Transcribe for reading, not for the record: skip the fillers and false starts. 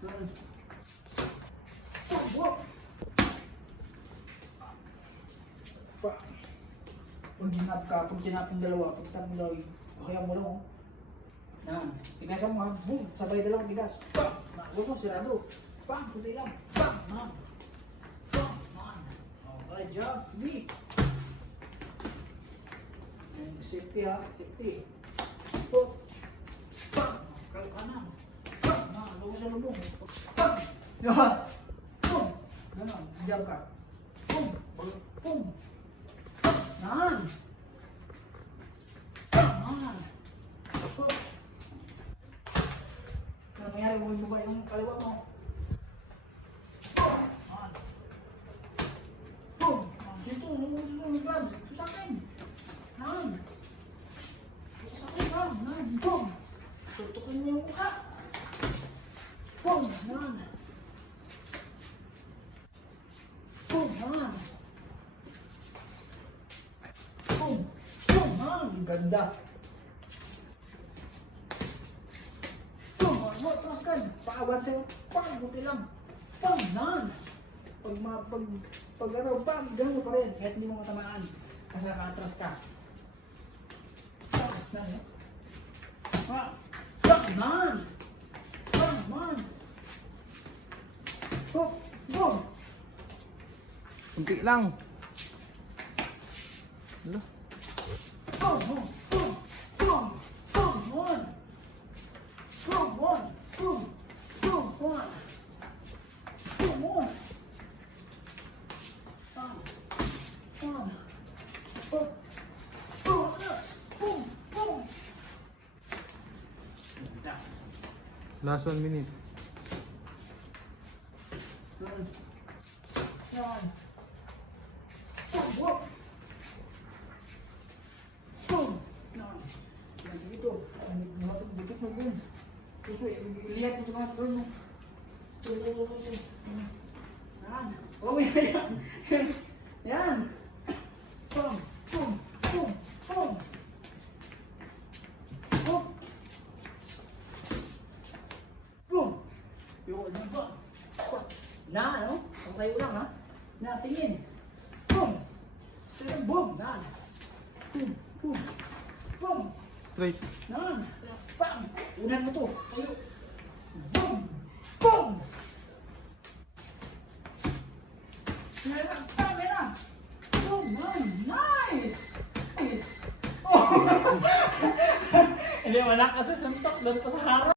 Pag ginap ka, pag ginap yung dalawa, pag tap yung dalawa, kaya mo lang, oh. Yan. Tigasan mo, ha? Boom! Sabay dalawang tigas. Bam! Huwag mo, sirado. Bam! Kunti lang. Bam! Man! Bam! Man! Okay, job. Hindi. Safety, ha? Safety. Hook. Bam! Kalo ka na. Bam! Man! Lugo sa lubong. Bam! Yan! Boom! Ganon. Job ka. Boom! Boom! Nan! Man! Hook! Ano nangyari? Huwag mo ba yung kaliwa mo? Man! Boom! Dito, nung gloves. Ito sa akin. Nan! Ito sa akin, man. Nan! Boom! Tutukin mo yung mukha. Boom! Nan! Boom! Man! Boom! Boom! Man! Ganda! Boom! Mo, trust ka! Paawan sa'yo. Pang! Buti lang. Pang! Nan! Pag ano, pang! Ganun mo pa rin. Kahit hindi mo matamaan. Kasi naka-atras ka. Pang! Nan! Pang! Pang! Nan! Pang! Man! Boom! Boom! Kunti lang. Hala. Boom! Boom! Boom! Boom! Boom! One! Boom! One! Boom! Boom! One! Boom! One! Bam! One! Boom! Boom! Yes! Boom! Boom! Last 1 minute. One! One! Boom! Boom! Boom! Nine! Yan dito. Dikit mo dun. Susoy, ilihat mo ito mga doon mo. Yan. Oh, yan. Yan. Boom! Boom! Boom! Boom! Boom! Boom! Yun, yan ba? Squat. Na, ano? Ang tayo lang, ha? Na, tingin. Boom! Tingin, boom! Na. Boom! Boom! Boom! Straight. Nan! Bam! Unan mo to. Tayo. Boom! Boom! Meron! Bam! Meron! Boom! Nan! Nice! Nice! Oh! Hindi, wala kasi suntok doon pa sa harap.